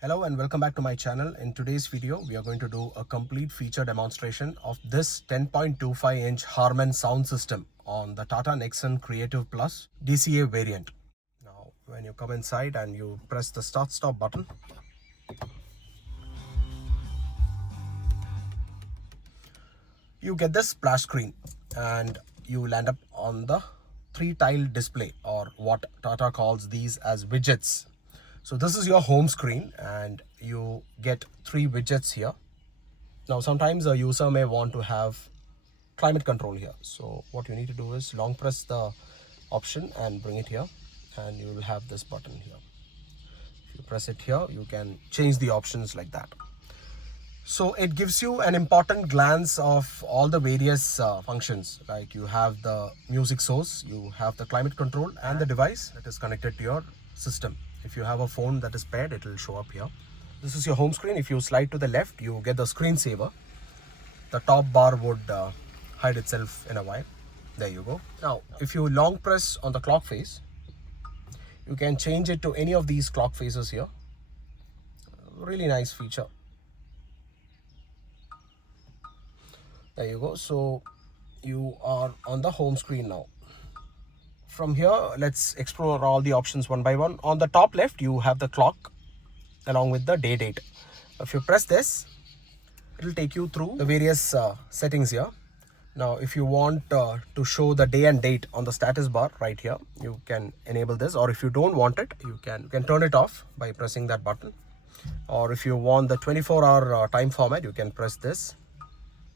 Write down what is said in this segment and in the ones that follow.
Hello and welcome back to my channel. In today's video, we are going to do a complete feature demonstration of this 10.25-inch Harman sound system on the Tata Nexon Creative Plus DCA variant. Now, when you come inside and you press the start-stop button, you get this splash screen and you will end up on the 3-tile display, or what Tata calls these as widgets. So this is your home screen and you get 3 widgets here. Now sometimes a user may want to have climate control here. So what you need to do is long press the option and bring it here, and you will have this button here. If you press it here, you can change the options like that. So it gives you an important glance of all the various functions, like you have the music source, you have the climate control and the device that is connected to your system. If you have a phone that is paired, it will show up here. This is your home screen. If you slide to the left, you get the screensaver. The top bar would hide itself in a while. There you go. Now, if you long press on the clock face, you can change it to any of these clock faces here. Really nice feature. There you go. So you are on the home screen now. From here, let's explore all the options one by one. On the top left, you have the clock along with the date. If you press this, it will take you through the various settings here. Now, if you want to show the day and date on the status bar right here, you can enable this, or if you don't want it, you can turn it off by pressing that button. Or if you want the 24-hour time format, you can press this.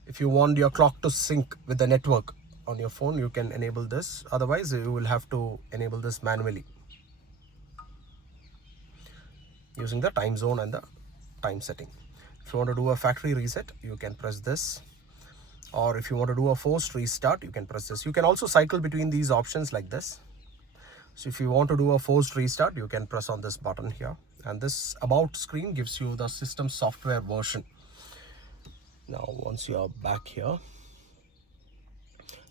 If you want your clock to sync with the network on your phone, you can enable this. Otherwise, you will have to enable this manually using the time zone and the time setting. If you want to do a factory reset, you can press this. Or if you want to do a forced restart, you can press this. You can also cycle between these options like this. So if you want to do a forced restart, you can press on this button here. And this about screen gives you the system software version. Now, once you are back here,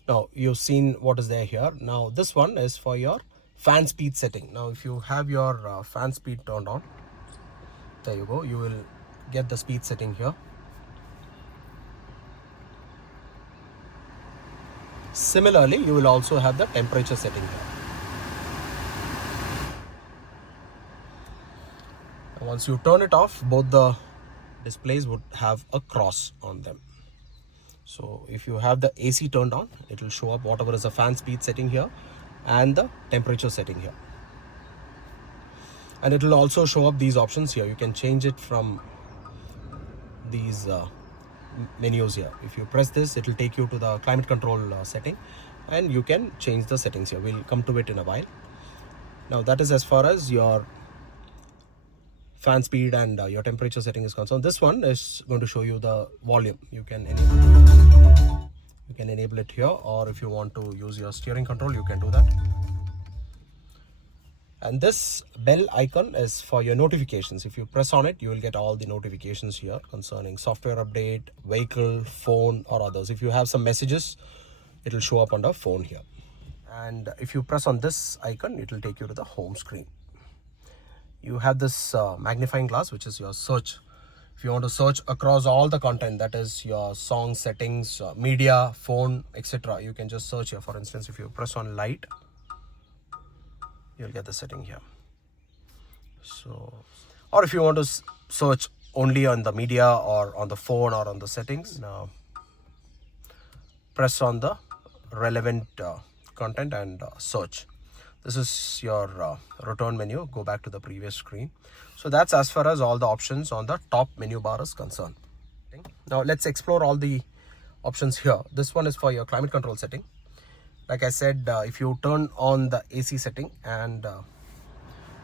now you've seen what is there here. Now this one is for your fan speed setting. Now if you have your fan speed turned on, there you go, you will get the speed setting here. Similarly, you will also have the temperature setting here. And once you turn it off, both the displays would have a cross on them. So if you have the AC turned on, it will show up whatever is the fan speed setting here and the temperature setting here. And it will also show up these options here. You can change it from these menus here. If you press this, it will take you to the climate control setting, and you can change the settings here. We'll come to it in a while. Now that is as far as your fan speed and your temperature setting is concerned. This one is going to show you the volume. You can enable it here, or if you want to use your steering control, you can do that. And this bell icon is for your notifications. If you press on it, you will get all the notifications here concerning software update, vehicle, phone, or others. If you have some messages, it will show up under phone here. And if you press on this icon, it will take you to the home screen. You have this magnifying glass, which is your search. If you want to search across all the content, that is your song settings, media, phone, etc., you can just search here. For instance, if you press on light, you'll get the setting here. So, or if you want to search only on the media or on the phone or on the settings, now press on the relevant content and search. This is your return menu. Go back to the previous screen. So that's as far as all the options on the top menu bar is concerned. Now let's explore all the options here. This one is for your climate control setting. Like I said, if you turn on the AC setting and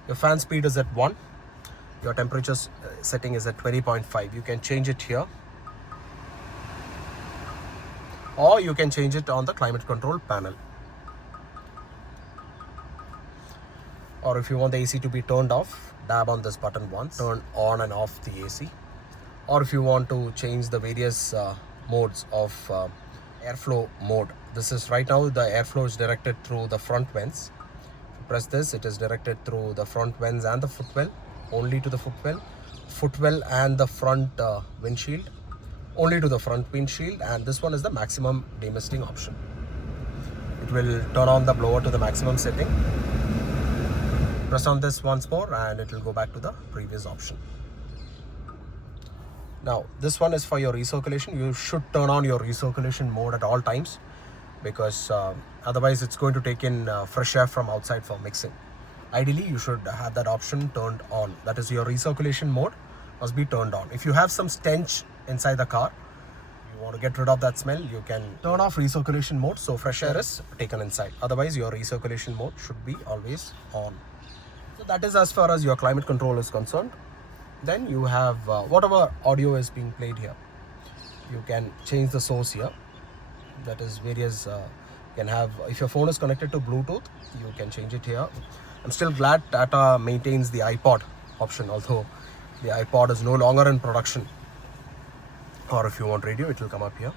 your fan speed is at 1, your temperature setting is at 20.5, you can change it here. Or you can change it on the climate control panel. Or if you want the AC to be turned off, dab on this button once, turn on and off the AC. Or if you want to change the various modes of airflow mode, this is right now the airflow is directed through the front vents. If you press this, it is directed through the front vents and the footwell, only to the footwell. footwell and the front windshield, only to the front windshield, and this one is the maximum demisting option. It will turn on the blower to the maximum setting. Press on this once more and it will go back to the previous option. Now this one is for your recirculation. You should turn on your recirculation mode at all times, because otherwise it's going to take in fresh air from outside for mixing. Ideally you should have that option turned on. That is, your recirculation mode must be turned on. If you have some stench inside the car, you want to get rid of that smell, you can turn off recirculation mode so fresh air is taken inside. Otherwise your recirculation mode should be always on. So that is as far as your climate control is concerned. Then you have whatever audio is being played here. You can change the source here. That is various, you can have, if your phone is connected to Bluetooth, you can change it here. I'm still glad Tata maintains the iPod option, although the iPod is no longer in production. Or if you want radio, it will come up here.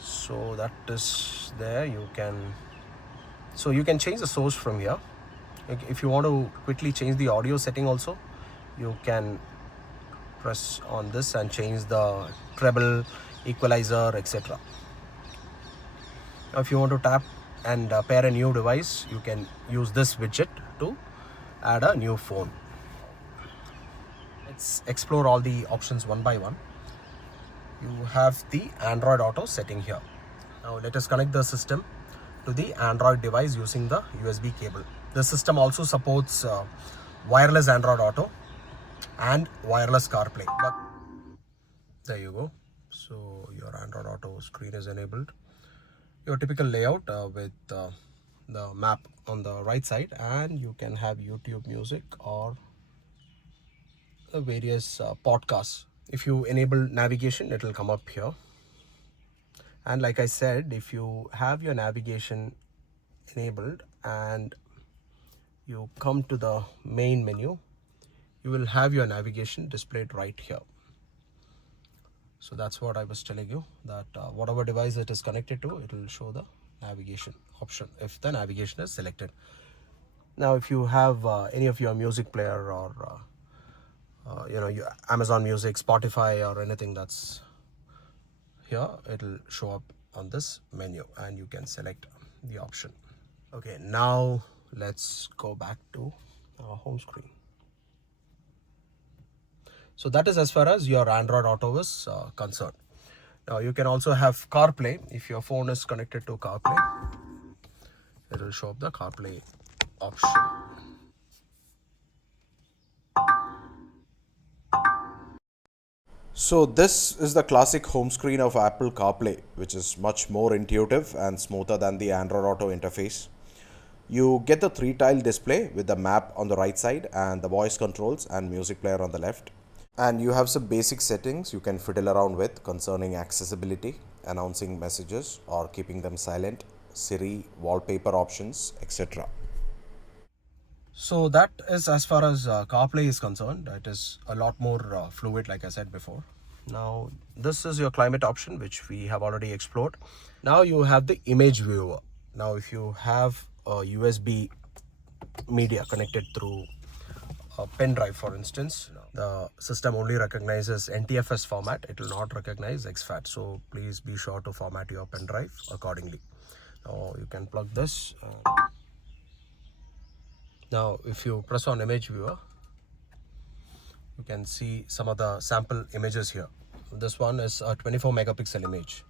So that is there. You can change the source from here. If you want to quickly change the audio setting also, you can press on this and change the treble, equalizer, etc. Now if you want to tap and pair a new device, you can use this widget to add a new phone. Let's explore all the options one by one. You have the Android Auto setting here. Now let us connect the system to the Android device using the USB cable. The system also supports wireless Android Auto and wireless CarPlay. But there you go. So your Android Auto screen is enabled. Your typical layout with the map on the right side, and you can have YouTube music or the various podcasts. If you enable navigation, it will come up here. And like I said, if you have your navigation enabled and you come to the main menu, you will have your navigation displayed right here. So that's what I was telling you, that whatever device it is connected to, it will show the navigation option if the navigation is selected. Now if you have any of your music player or your Amazon Music, Spotify or anything that's here, it will show up on this menu and you can select the option. Okay, now let's go back to our home screen. So that is as far as your Android Auto is concerned. Now you can also have CarPlay. If your phone is connected to CarPlay, it will show up the CarPlay option. So this is the classic home screen of Apple CarPlay, which is much more intuitive and smoother than the Android Auto interface. You get the 3-tile display with the map on the right side and the voice controls and music player on the left. And you have some basic settings you can fiddle around with concerning accessibility, announcing messages or keeping them silent, Siri, wallpaper options, etc. So that is as far as CarPlay is concerned. It is a lot more fluid, like I said before. Now this is your climate option, which we have already explored. Now you have the image viewer. Now if you have a USB media connected through a pen drive, for instance, the system only recognizes NTFS format. It will not recognize exFAT. So please be sure to format your pen drive accordingly. Now you can plug this. Now if you press on image viewer, you can see some of the sample images here. This one is a 24 megapixel image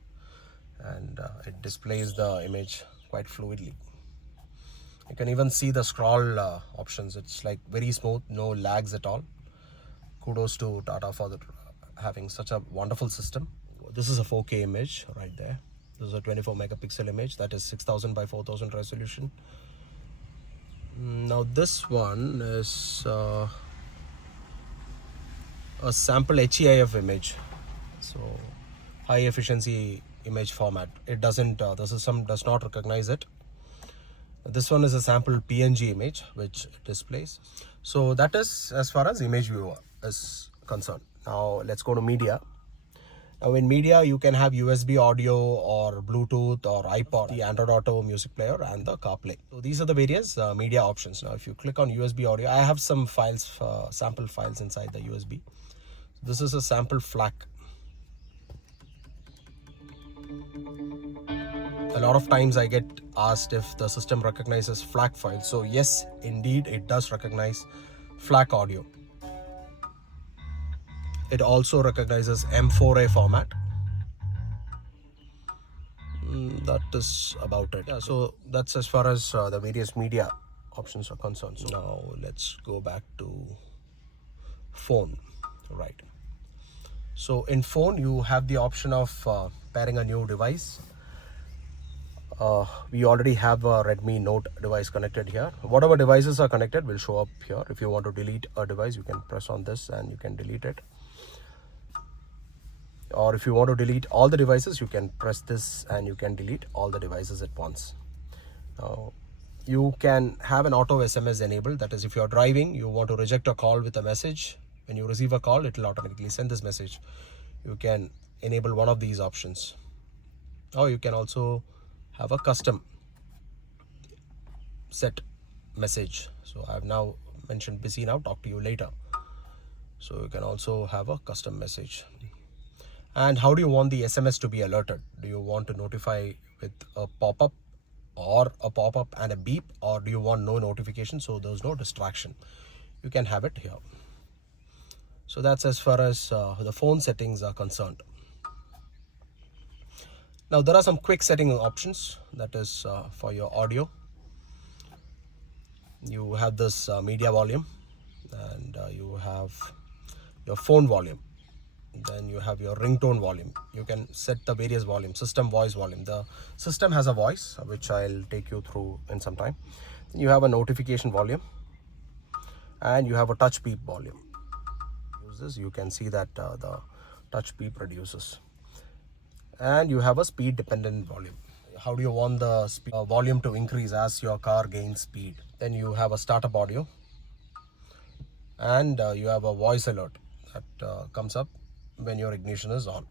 and it displays the image quite fluidly. You can even see the scroll options. It's like very smooth, no lags at all. Kudos to Tata for having such a wonderful system. This is a 4K image right there. This is a 24 megapixel image, that is 6000 by 4000 resolution. Now this one is a sample HEIF image, so high efficiency image format. It doesn't, the system does not recognize it. This one is a sample PNG image which it displays. So that is as far as image viewer is concerned. Now let's go to media. Now in media, you can have USB audio or Bluetooth or iPod, the Android Auto music player and the CarPlay. So these are the various media options. Now if you click on USB audio, I have some files, sample files inside the USB. This is a sample FLAC. A lot of times I get asked if the system recognizes FLAC files. So yes, indeed it does recognize FLAC audio. It also recognizes M4A format. That is about it. Yeah, so that's as far as the various media options are concerned. So now let's go back to phone. Right. So in phone, you have the option of pairing a new device. We already have a Redmi Note device connected here. Whatever devices are connected will show up here. If you want to delete a device, you can press on this and you can delete it. Or if you want to delete all the devices, you can press this and you can delete all the devices at once. Now, you can have an auto SMS enabled. That is, if you're driving, you want to reject a call with a message. When you receive a call, it will automatically send this message. You can enable one of these options. Or you can also have a custom set message. So I've now mentioned busy now, talk to you later. So you can also have a custom message. And how do you want the SMS to be alerted? Do you want to notify with a pop-up or a pop-up and a beep, or do you want no notification so there's no distraction? You can have it here. So that's as far as the phone settings are concerned. Now there are some quick setting options. That is for your audio. You have this media volume, and you have your phone volume. Then you have your ringtone volume. You can set the various volumes. System voice volume. The system has a voice, which I'll take you through in some time. Then you have a notification volume, and you have a touch beep volume. You can see that the touch beep reduces. And you have a speed dependent volume. How do you want the volume to increase as your car gains speed? Then you have a startup audio, and you have a voice alert that comes up when your ignition is on.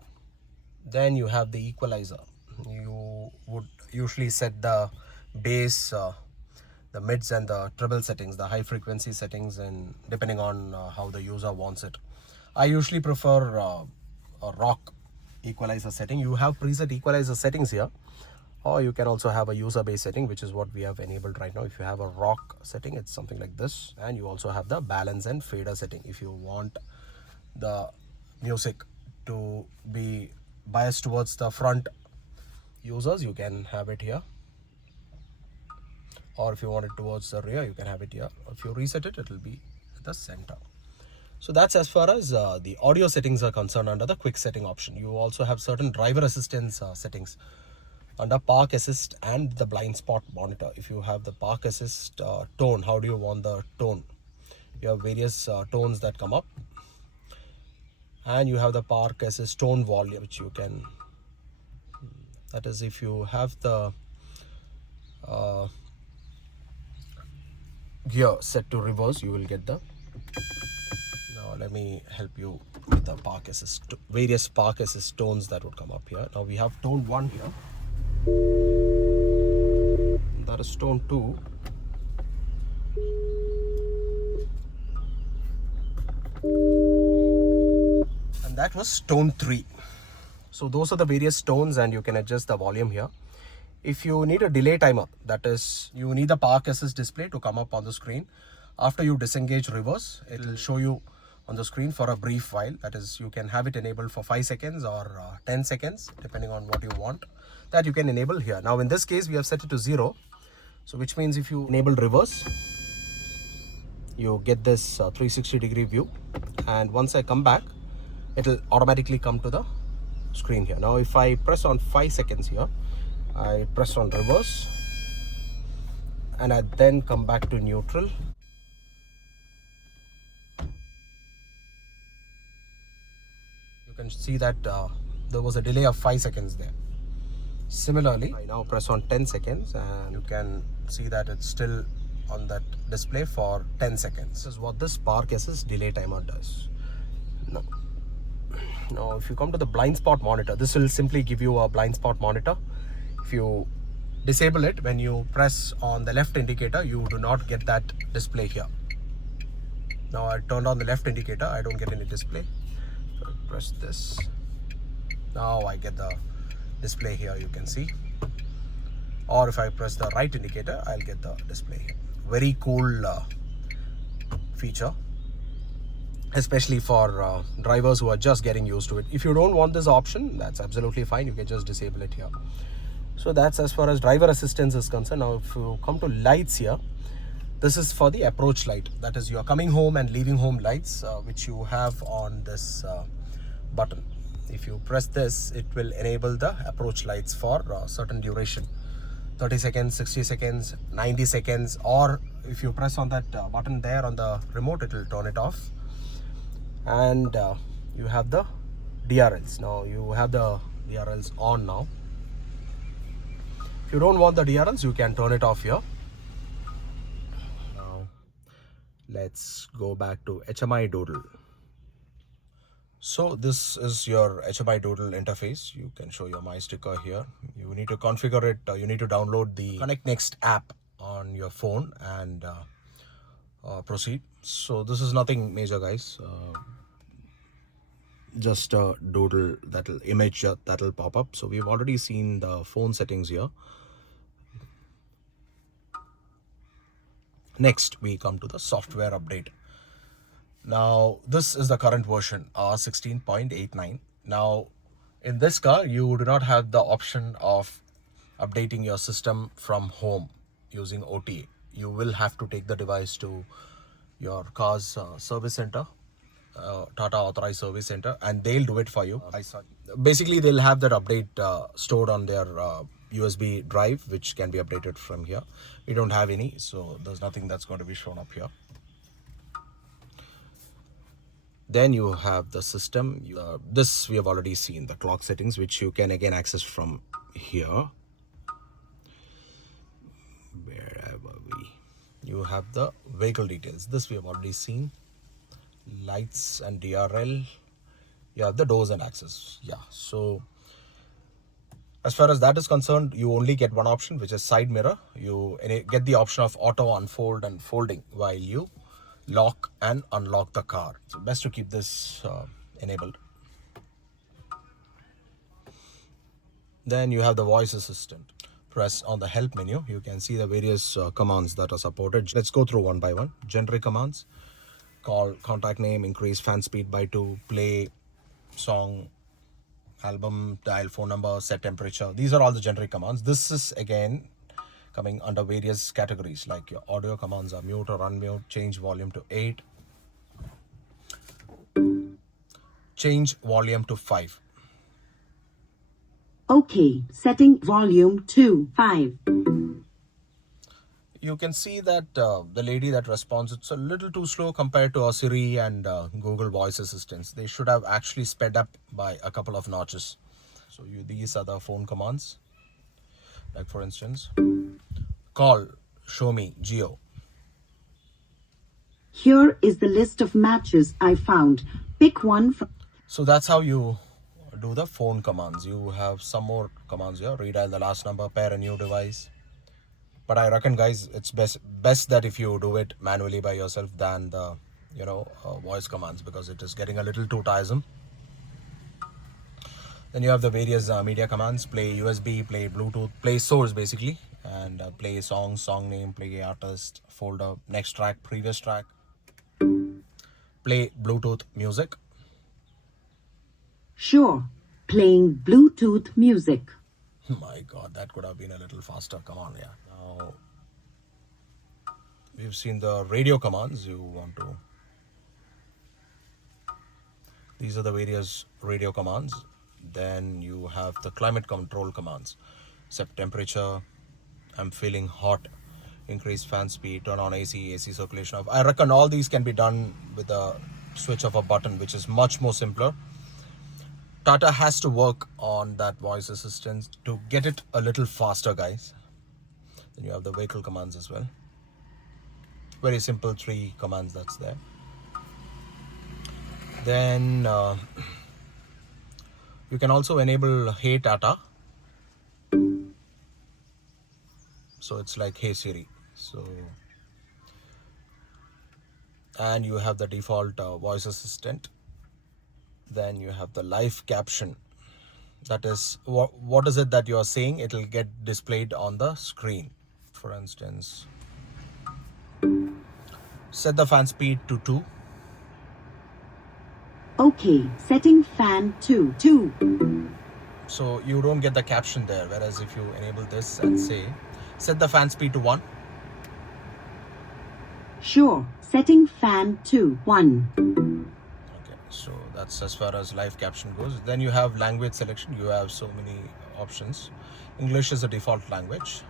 Then you have the equalizer. You would usually set the bass, the mids and the treble settings, the high frequency settings, and depending on how the user wants it. I usually prefer a rock equalizer setting. You have preset equalizer settings here, or you can also have a user base setting, which is what we have enabled right now. If you have a rock setting, it's something like this. And you also have the balance and fader setting. If you want the music to be biased towards the front users, you can have it here, or if you want it towards the rear, you can have it here. If you reset it, it will be at the center. So that's as far as the audio settings are concerned under the quick setting option. You also have certain driver assistance settings under park assist and the blind spot monitor. If you have the park assist tone, how do you want the tone? You have various tones that come up, and you have the park assist tone volume, which you can, that is, if you have the gear set to reverse, you will get the, now let me help you with the park assist, various park assist tones that would come up here. Now we have tone 1 here, that is tone 2, and that was tone 3. So those are the various tones, and you can adjust the volume here. If you need a delay timer, that is, you need the park assist display to come up on the screen. After you disengage reverse, it will show you on the screen for a brief while. That is, you can have it enabled for 5 seconds or 10 seconds, depending on what you want. That you can enable here. Now in this case, we have set it to 0. So which means if you enable reverse, you get this 360-degree view. And once I come back, it will automatically come to the screen here. Now if I press on 5 seconds here, I press on reverse, and I then come back to neutral. You can see that there was a delay of 5 seconds there. Similarly, I now press on 10 seconds, and you can see that it's still on that display for 10 seconds. This is what this park assist delay timer does. Now Now if you come to the blind spot monitor, this will simply give you a blind spot monitor. If you disable it, when you press on the left indicator, you do not get that display here. Now I turned on the left indicator, I don't get any display. So I press this. Now I get the display here, you can see. Or if I press the right indicator, I'll get the display here. Very cool feature, especially for drivers who are just getting used to it. If you don't want this option, that's absolutely fine. You can just disable it here. So that's as far as driver assistance is concerned. Now if you come to lights here, this is for the approach light. That is your coming home and leaving home lights, which you have on this button. If you press this, it will enable the approach lights for a certain duration. 30 seconds, 60 seconds, 90 seconds, or if you press on that button there on the remote, it will turn it off. And you have the DRLs. Now you have the DRLs on now. If you don't want the DRLs, you can turn it off here. Now let's go back to HMI Doodle. So this is your HMI Doodle interface. You can show your My Sticker here. You need to configure it. You need to download the Connect Next app on your phone and proceed. So this is nothing major, guys. Just a doodle, that'll image that'll pop up. So we've already seen the phone settings here. Next we come to the software update. Now this is the current version, R16.89. Now in this car, you do not have the option of updating your system from home using OTA. You will have to take the device to your car's service center, Tata authorized service center, and they'll do it for you. Basically they'll have that update stored on their USB drive, which can be updated from here. We don't have any, so there's nothing that's going to be shown up here. Then you have the system. This we have already seen, the clock settings, which you can again access from here. Wherever you have the vehicle details. This we have already seen. Lights and DRL. You have the doors and access. Yeah, so as far as that is concerned, you only get one option, which is side mirror. You get the option of auto unfold and folding while you lock and unlock the car. So best to keep this enabled. Then you have the voice assistant. Press on the help menu. You can see the various commands that are supported. Let's go through one by one. Generic commands: call, contact name, increase fan speed by 2, play, song, album, dial phone number, set temperature. These are all the generic commands. This is again coming under various categories, like your audio commands are mute or unmute, change volume to 8, change volume to 5. Okay, setting volume to 5. You can see that the lady that responds, it's a little too slow compared to our Siri and Google voice assistants. They should have actually sped up by a couple of notches. So these are the phone commands. Like for instance, call, show me Geo. Here is the list of matches I found. Pick one from... So that's how you do the phone commands. You have some more commands here. Redial the last number, pair a new device. But I reckon, guys, it's best that if you do it manually by yourself than the voice commands, because it is getting a little too tiresome. Then you have the various media commands: play USB, play Bluetooth, play source basically, and play song, song name, play artist, folder, next track, previous track, play Bluetooth music. Sure, playing Bluetooth music. My God, that could have been a little faster. Come on, yeah. Now, we've seen the radio commands. You want to... These are the various radio commands. Then you have the climate control commands. Set temperature, I'm feeling hot, increase fan speed, turn on AC circulation off. I reckon all these can be done with the switch of a button, which is much more simpler. Tata has to work on that voice assistant to get it a little faster, guys. Then you have the vehicle commands as well. Very simple 3 commands that's there. Then You can also enable Hey Tata. So it's like Hey Siri. So, and you have the default voice assistant. Then you have the live caption. That is, what is it that you are saying? It will get displayed on the screen. For instance, set the fan speed to 2. Okay, setting fan to 2. So you don't get the caption there. Whereas if you enable this and say, set the fan speed to 1. Sure, setting fan to 1. Okay, so that's as far as live caption goes. Then you have language selection. You have so many options. English is a default language.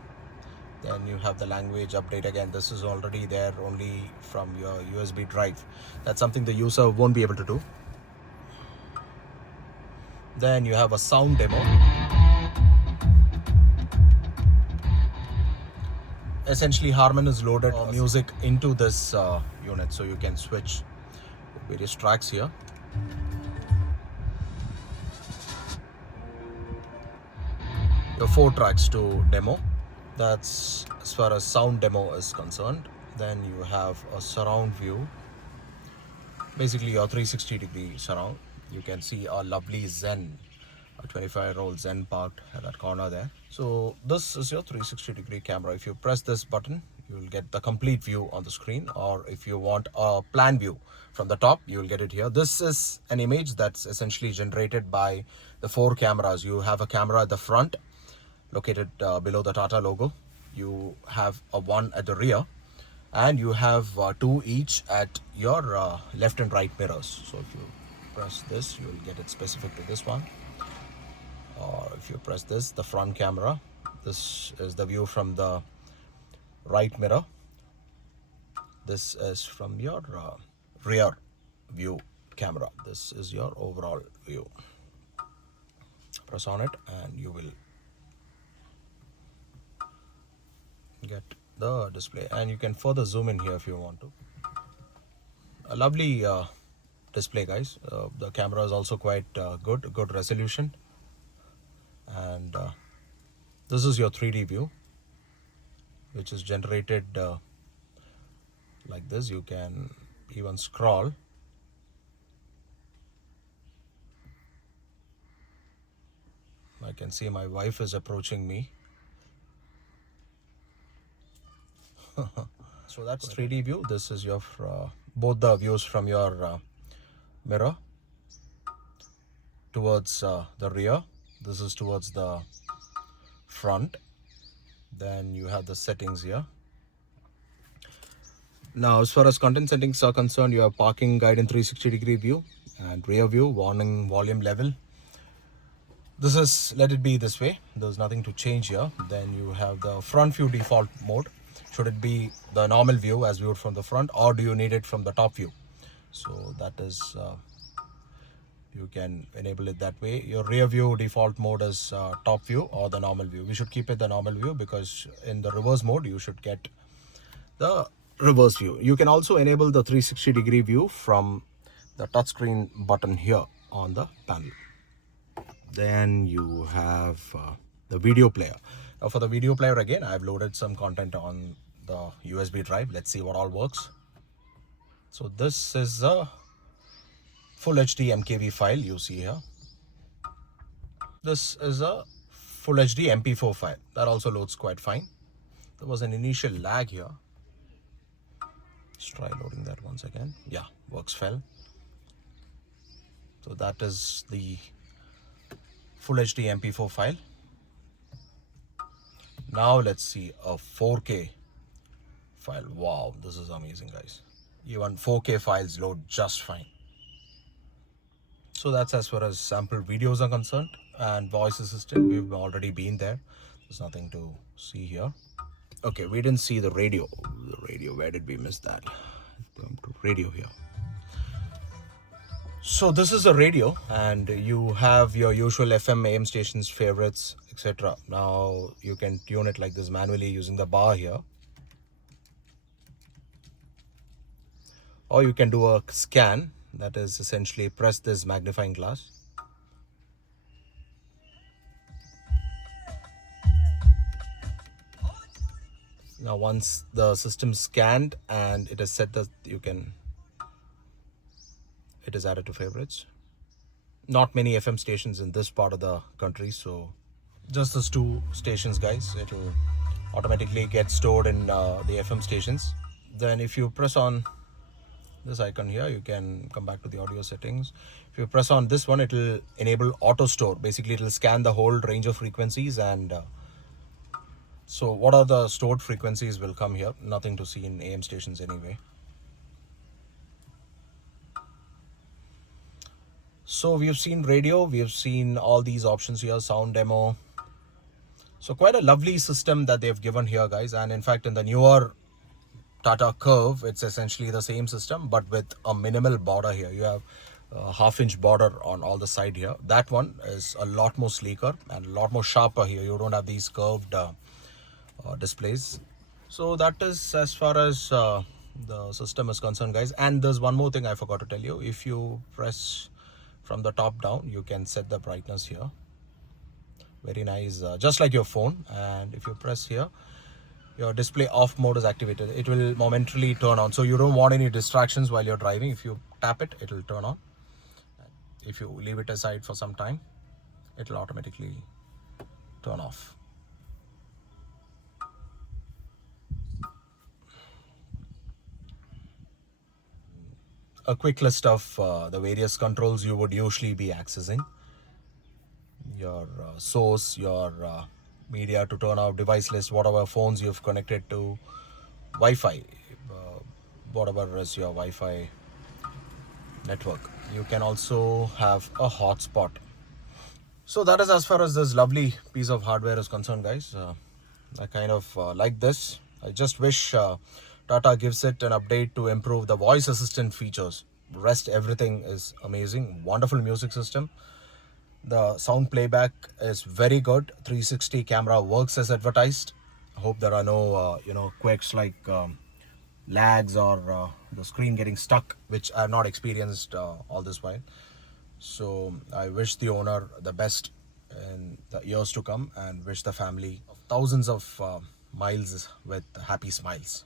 Then you have the language update. Again, this is already there only from your USB drive. That's something the user won't be able to do. Then you have a sound demo. Essentially, Harman has loaded music into this unit, so you can switch various tracks here. Your 4 tracks to demo. That's as far as sound demo is concerned. Then you have a surround view, basically your 360-degree surround. You can see a lovely Zen, a 25-year-old Zen parked at that corner there. So this is your 360-degree camera. If you press this button, you will get the complete view on the screen, or if you want a plan view from the top, you will get it here. This is an image that's essentially generated by the 4 cameras. You have a camera at the front located below the Tata logo. You have a one at the rear, and you have 2 each at your left and right mirrors. So if you press this, you will get it specific to this one. Or if you press this, the front camera, this is the view from the right mirror. This is from your rear view camera. This is your overall view. Press on it and you will get the display, and you can further zoom in here if you want to. A lovely display, guys. The camera is also quite good resolution, and this is your 3D view, which is generated like this. You can even scroll. I can see my wife is approaching me. So that's 3D view. This is your both the views from your mirror towards the rear. This is towards the front. Then you have the settings here. Now, as far as content settings are concerned, you have parking guide in 360-degree view and rear view, warning, volume level. This is, let it be this way. There's nothing to change here. Then you have the front view default mode. Should it be the normal view as viewed from the front, or do you need it from the top view? So that is, you can enable it that way. Your rear view default mode is top view or the normal view. We should keep it the normal view, because in the reverse mode, you should get the reverse view. You can also enable the 360-degree view from the touchscreen button here on the panel. Then you have the video player. Now for the video player, again, I've loaded some content on the USB drive. Let's see what all works. So this is a full HD MKV file you see here. This is a full HD MP4 file. That also loads quite fine. There was an initial lag here. Let's try loading that once again. Yeah, works well. So that is the full HD MP4 file. Now let's see a 4K file. Wow, this is amazing, guys. Even 4K files load just fine. So that's as far as sample videos are concerned. And voice assistant, we've already been there. There's nothing to see here. Okay, we didn't see the radio. The radio, where did we miss that? Come to radio here. So this is a radio, and you have your usual FM, AM stations, favorites, etc. Now you can tune it like this manually using the bar here. Or you can do a scan, that is essentially press this magnifying glass. Now once the system scanned and it is set that it is added to favorites. Not many FM stations in this part of the country, so just those 2 stations, guys. It'll automatically get stored in the FM stations. Then if you press on this icon here, you can come back to the audio settings. If you press on this one, it will enable auto store. Basically, it will scan the whole range of frequencies, and so what are the stored frequencies will come here. Nothing to see in AM stations anyway. So we've seen radio, we've seen all these options here, sound demo. So quite a lovely system that they've given here, guys. And in fact, in the newer Tata Curve, it's essentially the same system, but with a minimal border here. You have a half-inch border on all the side here. That one is a lot more sleeker and a lot more sharper here. You don't have these curved displays. So that is as far as the system is concerned, guys. And there's one more thing I forgot to tell you. If you press from the top down, you can set the brightness here. Very nice, just like your phone. And if you press here, your display off mode is activated. It will momentarily turn on, so you don't want any distractions while you're driving. If you tap it, it will turn on. If you leave it aside for some time, it will automatically turn off. A quick list of the various controls you would usually be accessing. Your source, your media to turn off, device list, whatever phones you've connected to, Wi-Fi, whatever is your Wi-Fi network. You can also have a hotspot. So that is as far as this lovely piece of hardware is concerned, guys. I kind of like this. I just wish Tata gives it an update to improve the voice assistant features. Rest everything is amazing. Wonderful music system. The sound playback is very good. 360 camera works as advertised. I hope there are no quirks like lags or the screen getting stuck, which I have not experienced all this while. So I wish the owner the best in the years to come, and wish the family thousands of miles with happy smiles.